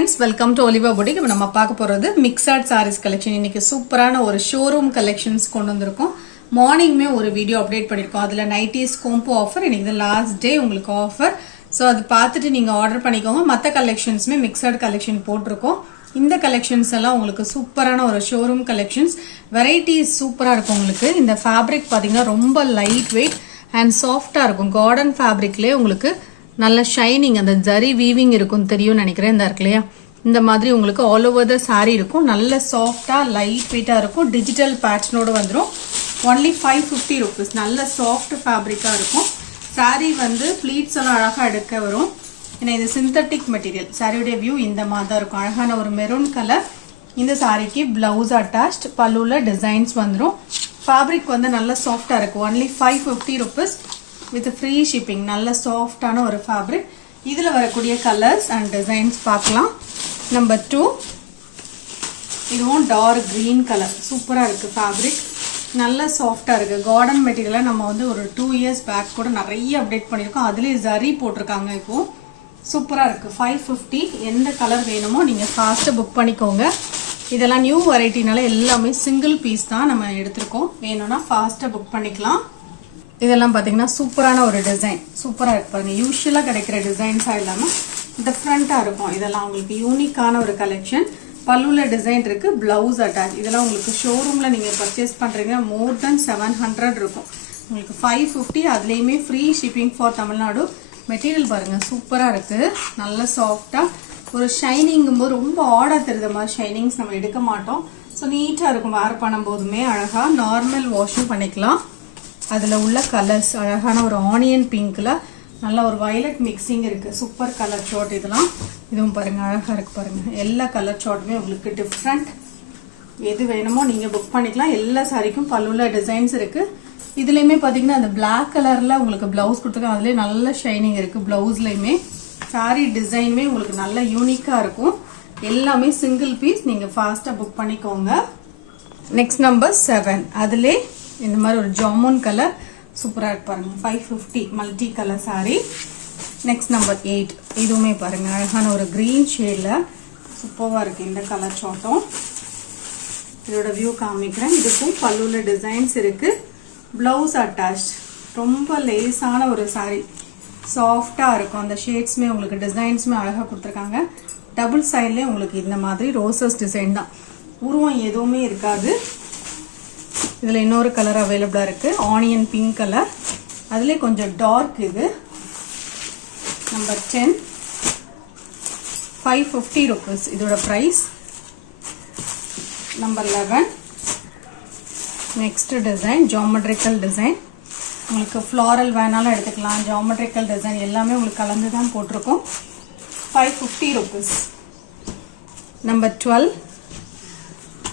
friends, welcome to Oliva Boutique. இப்போ நம்ம பார்க்க போறது mixed sarees collection. இன்னைக்கு சூப்பரான ஒரு ஷோரூம் கலெக்ஷன்ஸ் கொண்டு வந்திருக்கோம். மார்னிங்மே ஒரு வீடியோ அப்டேட் பண்ணிருக்கோம். அதுல நைட்டீஸ் கோம்போ ஆஃபர். இன்னைக்கு லாஸ்ட் டே உங்களுக்கு ஆஃபர். சோ அது பார்த்துட்டு நீங்க ஆர்டர் பண்ணிக்கோங்க. மத்த கலெக்ஷன்ஸ்மே மிக்ஸ்ட் கலெக்ஷன் போட்டுருக்கோம். இந்த கலெக்ஷன்ஸ் எல்லாம் உங்களுக்கு சூப்பரான ஒரு ஷோரூம் கலெக்ஷன்ஸ். வெரைட்டிஸ் சூப்பரா இருக்கும் உங்களுக்கு. இந்த ஃபேப்ரிக் பாத்தீங்கன்னா ரொம்ப லைட் வெயிட் அண்ட் சாஃப்டா இருக்கும். கார்டன் ஃபேப்ரிக்லயே உங்களுக்கு நல்ல ஷைனிங் அந்த ஜரி வீவிங் இருக்கும் தெரியும் நினைக்கிறேன். இந்த இருக்கு இல்லையா, இந்த மாதிரி உங்களுக்கு ஆல் ஓவர் த சாரி இருக்கும். நல்ல சாஃப்டா லைட் வெயிட்டா இருக்கும். டிஜிட்டல் பேட்ச்னோட வந்துடும். Only 550 rupees. நல்ல சாஃப்ட் ஃபேப்ரிக்கா இருக்கும். சாரி வந்து ப்ளீட்ஸ் எல்லாம் அழகா எடுக்க வரும். ஏன்னா இது சிந்தட்டிக் மெட்டீரியல். சாரியோட வியூ இந்த மாதிரி தான் இருக்கும். அழகான ஒரு மெரூன் கலர். இந்த சாரிக்கு பிளவுஸ் அட்டாச்ட், பல்லுல டிசைன்ஸ் வந்துடும். ஃபேப்ரிக் வந்து நல்ல சாஃப்டா இருக்கும். Only 550 rupees with free shipping. நல்ல சாஃப்டான ஒரு ஃபேப்ரிக். இதுல வரக்கூடிய கலர்ஸ் அண்ட் டிசைன்ஸ் பார்க்கலாம். நம்பர் 2, இதுவும் டார்க் கிரீன் கலர். சூப்பரா இருக்கு ஃபேப்ரிக். நல்ல சாஃப்டா இருக்கு. கார்டன் மெட்டீரியலை நம்ம வந்து ஒரு 2 years பேக் கூட நிறைய அப்டேட் பண்ணியிருக்கோம். அதுலேயே ஜரி போட்டிருக்காங்க. இப்போ சூப்பரா இருக்கு. 550. எந்த கலர் வேணுமோ நீங்க ஃபாஸ்ட்டாக புக் பண்ணிக்கோங்க. இதெல்லாம் நியூ வெரைட்டினால எல்லாமே சிங்கிள் பீஸ் தான் நம்ம எடுத்திருக்கோம். வேணும்னா ஃபாஸ்ட்டாக புக் பண்ணிக்கலாம். இதெல்லாம் பார்த்தீங்கன்னா சூப்பரான ஒரு டிசைன். சூப்பராக இருக்கு பாருங்க. யூஸ்வலாக கிடைக்கிற டிசைன்ஸாக இல்லாமல் டிஃப்ரெண்ட்டாக இருக்கும். இதெல்லாம் உங்களுக்கு யூனிக்கான ஒரு கலெக்ஷன். பல்லுல டிசைன் இருக்கு, பிளவுஸ் அட்டாச். இதெல்லாம் உங்களுக்கு ஷோரூமில் நீங்கள் பர்ச்சேஸ் பண்ணுறீங்கன்னா மோர் தென் 700 இருக்கும். உங்களுக்கு 550. அதுலேயுமே free shipping for Tamil Nadu. Material பாருங்க சூப்பராக இருக்கு. நல்ல சாஃப்டாக ஒரு ஷைனிங்கும் போது ரொம்ப ஆடாக தெரியுற மாதிரி ஷைனிங்ஸ் நம்ம எடுக்க மாட்டோம். ஸோ நீட்டாக இருக்கும். வேர் பண்ணும்போதுமே அழகாக நார்மல் வாஷும் பண்ணிக்கலாம். அதுல உள்ள கலர்ஸ் அழகான ஒரு ஆனியன் பிங்க்ல நல்ல ஒரு வயலட் மிக்சிங் இருக்கு. Super colour short. இதெல்லாம் இதுவும் பாருங்க அழகா இருக்கு பாருங்க. எல்லா கலர் ஷார்ட்டுமே உங்களுக்கு டிஃப்ரெண்ட். எது வேணுமோ நீங்க புக் பண்ணிக்கலாம். எல்லா சாரிக்கும் பல்லுல டிசைன்ஸ் இருக்கு. இதுலயுமே பாத்தீங்கன்னா அந்த பிளாக் கலர்ல உங்களுக்கு பிளவுஸ் கொடுத்துருக்காங்க. அதுலயே நல்ல ஷைனிங் இருக்கு. பிளவுஸ்லயுமே சாரி டிசைனுமே உங்களுக்கு நல்ல யூனிக்கா இருக்கும். எல்லாமே சிங்கிள் பீஸ். நீங்க ஃபாஸ்டா புக் பண்ணிக்கோங்க. Next number 7. அதுல இந்த மாதிரி ஒரு ஜாமுன் கலர் சூப்பரா இருக்கு பாருங்க. 550 multi colour sorry. Next number 8. இதுவுமே பாருங்க அழகான ஒரு கிரீன் ஷேட்ல சூப்பரா இருக்கு. இந்த கலர் ஷார்ட்டும் இதோட வியூ காமிக்கிறேன். இதுக்கும் பல்லுல டிசைன்ஸ் இருக்கு, பிளவுஸ் அட்டாச். ரொம்ப லேசான ஒரு சாரி. சாஃப்டா இருக்கும். அந்த ஷேட்ஸ்மே உங்களுக்கு டிசைன்ஸ்மே அழகா கொடுத்துருக்காங்க. டபுள் சைட்லயே உங்களுக்கு இந்த மாதிரி ரோசஸ் டிசைன் தான். உருவம் எதுவுமே இருக்காது. இதுல இன்னொரு கலர் அவைலபிளா இருக்கு, ஆனியன் பிங்க் கலர். அதுல கொஞ்சம் டார்க். இது நம்பர் 10. 550 rupees இதோட price. Number 11. Next design geometrical design. உங்களுக்கு ஃப்ளாரல் வேணாலும் எடுத்துக்கலாம். ஜியோமெட்ரிக்கல் டிசைன் எல்லாமே உங்களுக்கு கலந்து தான் போட்டிருக்கோம். 550 rupees. நம்பர் 12.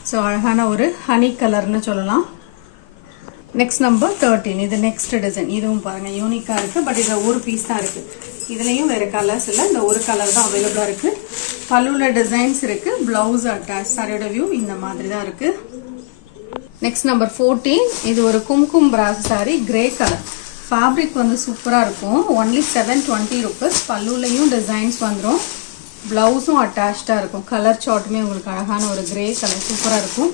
ஸோ அழகான ஒரு ஹனி கலர்னு சொல்லலாம். Next number 13. இது நெக்ஸ்ட் டிசைன். இதுவும் பாருங்க யூனிக்கா இருக்கு. பட் இதுல ஒரு பீஸ் தான் இருக்கு. இதுலயும் வேற கலர்ஸ் இல்ல, இந்த ஒரு கலர் தான் அவைலபிளா இருக்கு. பல்லுல டிசைன்ஸ் இருக்கு, பிளவுஸ் அட்டாச். சாரியோட வியூ இந்த மாதிரி தான் இருக்கு. Next number 14. இது ஒரு கும்கும் பிராஸ் சாரி, கிரே கலர். ஃபேப்ரிக் வந்து சூப்பரா இருக்கும். Only 720 rupees. பல்லுலையும் டிசைன்ஸ் வந்துடும், பிளவுஸும் அட்டாச்சா இருக்கும். கலர் சார்ட்டுமே உங்களுக்கு அழகான ஒரு கிரே கலர் சூப்பரா இருக்கும்.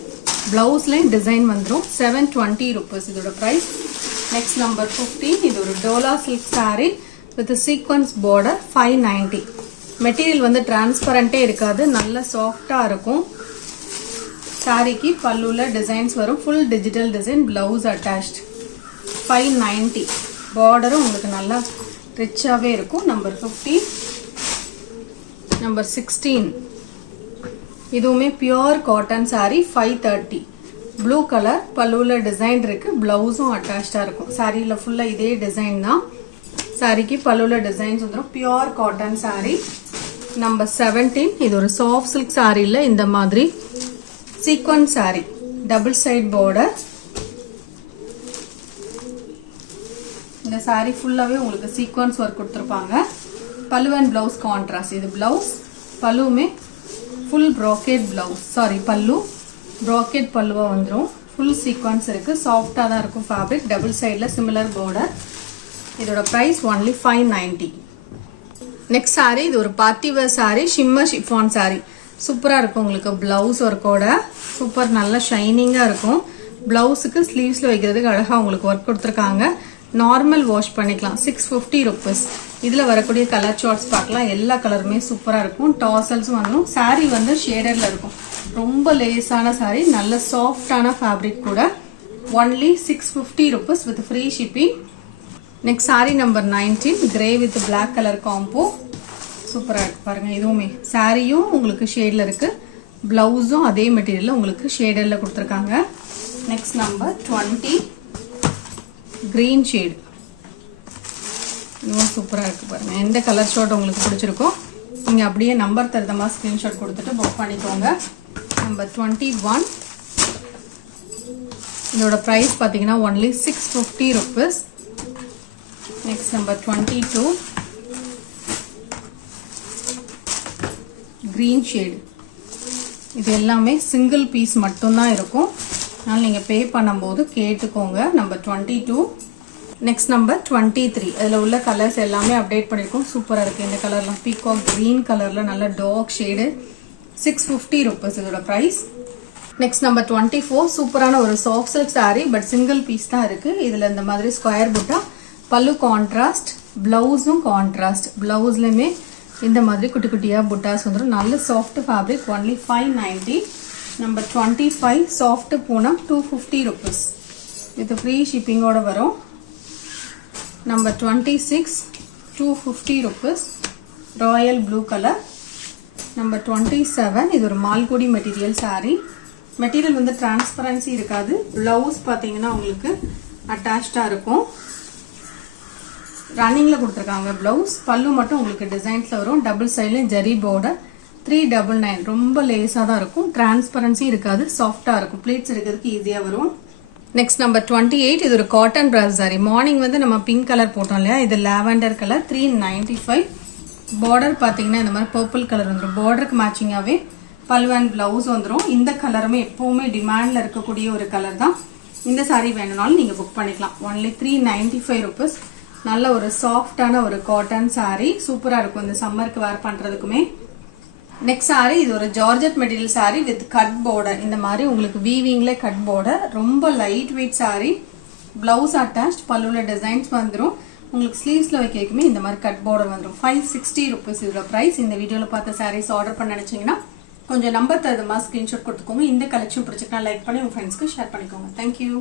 பிளவுஸ்லயும் டிசைன் வந்துடும். 720 rupees இதோட பிரைஸ். Next number 15. இது ஒரு Dola silk sorry with sequins border. 590. Material வந்து டிரான்ஸ்பரண்டே இருக்காது, நல்ல சாஃப்டா இருக்கும். சாரிக்கு பல்லுல டிசைன்ஸ் வரும். Full digital design, blouse attached. 590. பார்டரும் உங்களுக்கு நல்லா ரிச்சாவே இருக்கும். நம்பர் 15. நம்பர் 16. இதுவுமே pure cotton sorry. 530. Blue colour. பல்லுல டிசைன் இருக்கு, பிளவுஸும் அட்டாச்சா இருக்கும். சாரியில ஃபுல்லா இதே டிசைன் தான். சாரிக்கு பல்லுல டிசைன்ஸ் வந்துடும். Pure cotton saree. நம்பர் 17. இது ஒரு சாஃப்ட் சில்க் சாரியில இந்த மாதிரி sequins saree, double side border. இந்த சாரி ஃபுல்லாவே உங்களுக்கு சீக்வன்ஸ் ஒர்க் கொடுத்துருப்பாங்க. Pallu and blouse contrast. இது பிளவுஸ். பல்லுமே full bracket blouse. Sorry, pallu bracket பல்லுவா வந்துடும். ஃபுல் சீக்வன்ஸ் இருக்கு. சாஃப்டா தான் இருக்கும் ஃபேப்ரிக். டபுள் சைட்ல சிமிலர் பார்டர். இதோட பிரைஸ் ஒன்லி 590. நெக்ஸ்ட் saree இது ஒரு party wear saree shimmer chiffon saree சூப்பரா இருக்கும் உங்களுக்கு பிளவுஸ் ஒர்க்கோட சூப்பர் நல்ல ஷைனிங்கா இருக்கும் பிளவுஸுக்கு ஸ்லீவ்ஸ்ல வைக்கிறதுக்கு அழகா உங்களுக்கு ஒர்க் கொடுத்துருக்காங்க நார்மல் வாஷ் பண்ணிக்கலாம் 650 rupees இதுல வரக்கூடிய கலர் சார்ட்ஸ் பார்க்கலாம் எல்லா கலருமே சூப்பரா இருக்கும் டாசல்ஸும் வந்துடும் saree வந்து ஷேடர்ல இருக்கும் ரொம்ப லேசான saree நல்ல சாஃப்டான ஃபேப்ரிக் கூட only 650 rupees with free shipping. Next saree number 19 grey with black color combo சூப்பரா இருக்கு பாருங்க இதுவுமே சாரியும் உங்களுக்கு ஷேட்ல இருக்கு பிளவுஸும் அதே மெட்டீரியல்ல உங்களுக்கு ஷேடர்ல கொடுத்திருக்காங்க நெக்ஸ்ட் நம்பர் 20 green shade இதுவும் சூப்பரா இருக்கு பாருங்க எந்த கலர் ஷார்ட் உங்களுக்கு பிடிச்சிருக்கோ நீங்க அப்படியே நம்பர் தரதமா ஸ்கிரீன்ஷாட் கொடுத்துட்டு புக் பண்ணிக்கோங்க நம்பர் 21 இதோட பிரைஸ் பாத்தீங்கன்னா only 650 rupees next number 22 green shade இது எல்லாமே சிங்கிள் பீஸ் மட்டும் தான் இருக்கும் அதனால நீங்க பே பண்ணும்போது கேட்டுக்கோங்க நம்பர் 22 next number 23 அதுல உள்ள கலர்ஸ் எல்லாமே அப்டேட் பண்ணிருக்கோம் சூப்பரா இருக்கு இந்த கலர்லாம் பீகாக் green கலர்ல நல்ல டார்க் ஷேட் 650 rupees இதோட பிரைஸ் நெக்ஸ்ட் நம்பர் 24 சூப்பரான ஒரு soft silk saree but single piece தான் இருக்கு இதுல இந்த மாதிரி ஸ்கொயர் புட்டா பல்லு கான்ட்ராஸ்ட் பிளவுஸும் கான்ட்ராஸ்ட் பிளவுஸ்லயுமே இந்த மாதிரி குட்டி குட்டியா புட்டாஸ் வந்துரும் நல்ல soft fabric only 590 number 25 soft Poonam 250 rupees with free ஷிப்பிங்கோட வரும் number 26 250 rupees royal blue colour number 27 இது ஒரு மால்குடி மெட்டீரியல் saree மெட்டீரியல் வந்து டிரான்ஸ்பரன்சி இருக்காது பிளவுஸ் பாத்தீங்கன்னா உங்களுக்கு அட்டாச்டா இருக்கும் ரன்னிங்ல கொடுத்திருக்காங்க பிளவுஸ் பல்லு மட்டும் உங்களுக்கு டிசைன்ஸ்ல வரும் டபுள் சைடுல ஜரி பார்டர் 399 ரொம்ப லேசா தான் இருக்கும் டிரான்ஸ்பரன்சி இருக்காது சாஃப்டா இருக்கும் ப்ளீட்ஸ் எடுக்கிறதுக்கு ஈஸியா வரும் நெக்ஸ்ட் நம்பர் 28 இது ஒரு காட்டன் பிராஸ் saree மார்னிங் வந்து நம்ம பிங்க் கலர் போட்டோம் இல்லையா இது லாவெண்டர் கலர் 395 பார்டர் பாத்தீங்கன்னா இந்த மாதிரி பர்பிள் கலர் வந்துரும் பார்டருக்கு மேட்சிங்காவே பல்லு அண்ட் பிளவுஸ் வந்துரும் இந்த கலருமே எப்பவுமே டிமாண்ட்ல இருக்கக்கூடிய ஒரு கலர் தான் இந்த saree வேணும்னாலும் நீங்க புக் பண்ணிக்கலாம் only 395 rupees நல்ல ஒரு சாஃப்டான ஒரு காட்டன் saree சூப்பரா இருக்கும் இந்த சம்மருக்கு வேர் பண்றதுக்குமே நெக்ஸ்ட் saree இது ஒரு georgette material saree with cut border இந்த மாதிரி உங்களுக்கு வீவிங்ல கட் border ரொம்ப light weight saree blouse attached பல்லுல டிசைன்ஸ் வந்துரும் உங்களுக்கு ஸ்லீவ்ஸ்ல வைக்கக்குமே இந்த மாதிரி கட் border வந்துரும் 560 rupees இதோட பிரைஸ் இந்த வீடியோல பார்த்த sarees ஆர்டர் பண்ண நினைச்சீங்கன்னா கொஞ்சம் நம்பர் தரதுமா ஸ்கிரீன்ஷாட் கொடுத்துக்கோங்க இந்த கலெக்ஷன் பிடிச்சிருக்கா லைக் பண்ணி உங்க ஃப்ரெண்ட்ஸ்க்கு ஷேர் பண்ணிக்கோங்க தேங்க்யூ